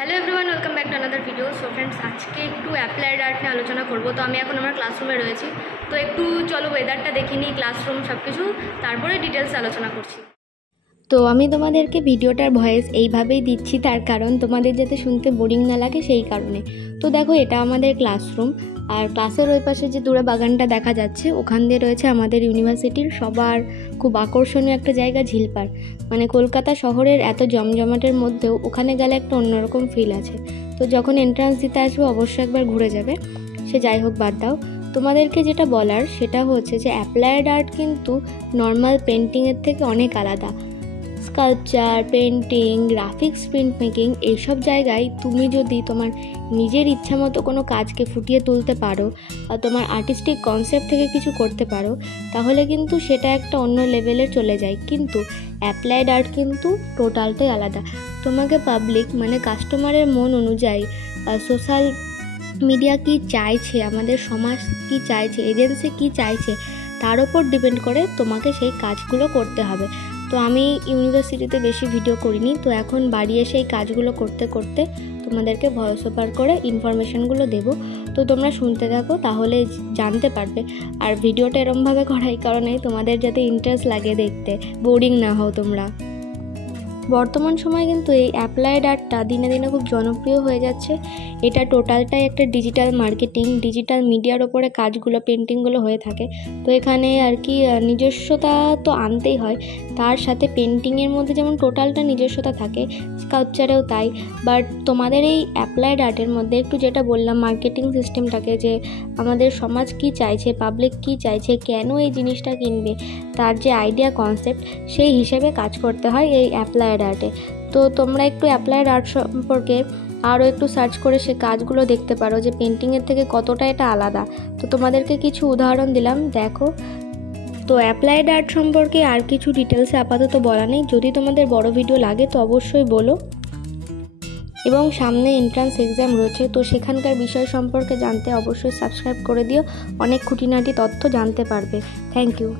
Hello everyone, welcome back to another video. So friends, আজকে একটু applied art নিয়ে আলোচনা করবো। তো আমি এখন আমার ক্লাসরুমে রয়েছি, তো একটু চলো ওয়েদারটা দেখে নিই, ক্লাসরুম সব কিছু, তারপরে ডিটেলস আলোচনা করছি। তো আমি তোমাদেরকে ভিডিওটার ভয়েস এইভাবেই দিচ্ছি, তার কারণ তোমাদের যাতে শুনতে বোরিং না লাগে সেই কারণে। তো দেখো, এটা আমাদের ক্লাসরুম, আর ক্লাসের ওই পাশে যে দূরে বাগানটা দেখা যাচ্ছে ওখান দিয়ে রয়েছে আমাদের ইউনিভার্সিটির সবার খুব আকর্ষণীয় একটা জায়গা, ঝিলপাড়। মানে কলকাতা শহরের এত জমজমাটের মধ্যেও ওখানে গেলে একটা অন্যরকম ফিল আছে। তো যখন এন্ট্রান্স দিতে আসবে অবশ্যই একবার ঘুরে যাবে। সে যাই হোক, বাদ দাও। তোমাদেরকে যেটা বলার সেটা হচ্ছে যে অ্যাপ্লাইড আর্ট কিন্তু নর্মাল পেন্টিংয়ের থেকে অনেক আলাদা। Sculpture, painting, graphics, print making, এইসব জায়গায় তুমি যদি তোমার নিজের ইচ্ছা মতো কোনো কাজকে ফুটিয়ে তুলতে পারো বা তোমার আর্টিস্টিক কনসেপ্ট থেকে কিছু করতে পারো, তাহলে কিন্তু সেটা একটা অন্য লেভেলে চলে যায়। কিন্তু অ্যাপ্লাইড আর্ট কিন্তু টোটালটাই আলাদা। তোমাকে পাবলিক মানে কাস্টমারের মন অনুযায়ী, সোশ্যাল মিডিয়া কি চাইছে, আমাদের সমাজ কি চাইছে, এজেন্সি কি চাইছে, তার ওপর ডিপেন্ড করে তোমাকে সেই কাজগুলো করতে হবে। তো আমি ইউনিভার্সিটিতে বেশি ভিডিও করিনি, তো এখন বাড়ি এসে এই কাজগুলো করতে করতে তোমাদেরকে ভয়েস ওভার করে ইনফরমেশানগুলো দেবো। তো তোমরা শুনতে থাকো, তাহলে জানতে পারবে। আর ভিডিওটা এরমভাবে করাই কারণে তোমাদের যাতে ইন্টারেস্ট লাগে দেখতে, বোরিং না হও তোমরা। বর্তমান সময়ে কিন্তু এই অ্যাপ্লাইড আর্টটা দিনে দিনে খুব জনপ্রিয় হয়ে যাচ্ছে। এটা টোটালটাই একটা ডিজিটাল মার্কেটিং, ডিজিটাল মিডিয়ার ওপরে কাজগুলো, পেন্টিংগুলো হয়ে থাকে। তো এখানে আর কি নিজস্বতা তো আনতেই হয়, তার সাথে পেন্টিংয়ের মধ্যে যেমন টোটালটা নিজস্বতা থাকে, স্কাল্পচারেও তাই। বাট তোমাদের এই অ্যাপ্লাইড আর্টের মধ্যে একটু যেটা বললাম, মার্কেটিং সিস্টেমটাকে, যে আমাদের সমাজ কি চাইছে, পাবলিক কি চাইছে, কেন এই জিনিসটা কিনবে, তার যে আইডিয়া, কনসেপ্ট, সেই হিসেবে কাজ করতে হয় এই অ্যাপ্লাইড আর্টে। তো তোমরা একটু অ্যাপ্লাইড আর্ট সম্পর্কে আরও একটু সার্চ করে সে কাজগুলো দেখতে পারো যে পেন্টিংয়ের থেকে কতটা এটা আলাদা। তো তোমাদেরকে কিছু উদাহরণ দিলাম, দেখো। তো অ্যাপ্লাইড আর্ট সম্পর্কে আর কিছু ডিটেলসে আপাতত বলা নেই, যদি তোমাদের বড় ভিডিও লাগে তো অবশ্যই বলো। এবং সামনে এন্ট্রান্স এক্সাম রয়েছে, তো সেখানকার বিষয় সম্পর্কে জানতে অবশ্যই সাবস্ক্রাইব করে দিও, অনেক খুঁটিনাটি তথ্য জানতে পারবে। Thank you.